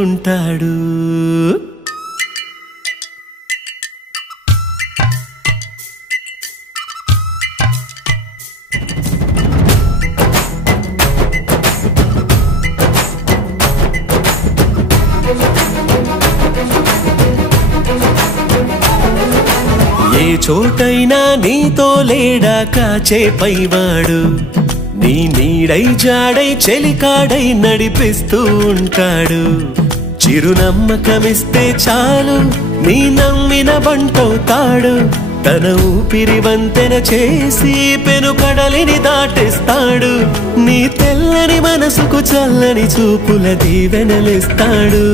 ఉంటాడు. ఏ చోటైనా నీతో లేడా కాచే పైవాడు, నీ నీడై జాడై చెలికాడై నడిపిస్తూ ఉంటాడు. చిరునమ్మకమిస్తే చాలు నీ నమ్మిన బంటవుతాడు. తన ఊపిరి వంతెన చేసి పెను కడలిని దాటేస్తాడు. నీ తెల్లని మనసుకు చల్లని చూపుల దీవెనలిస్తాడు.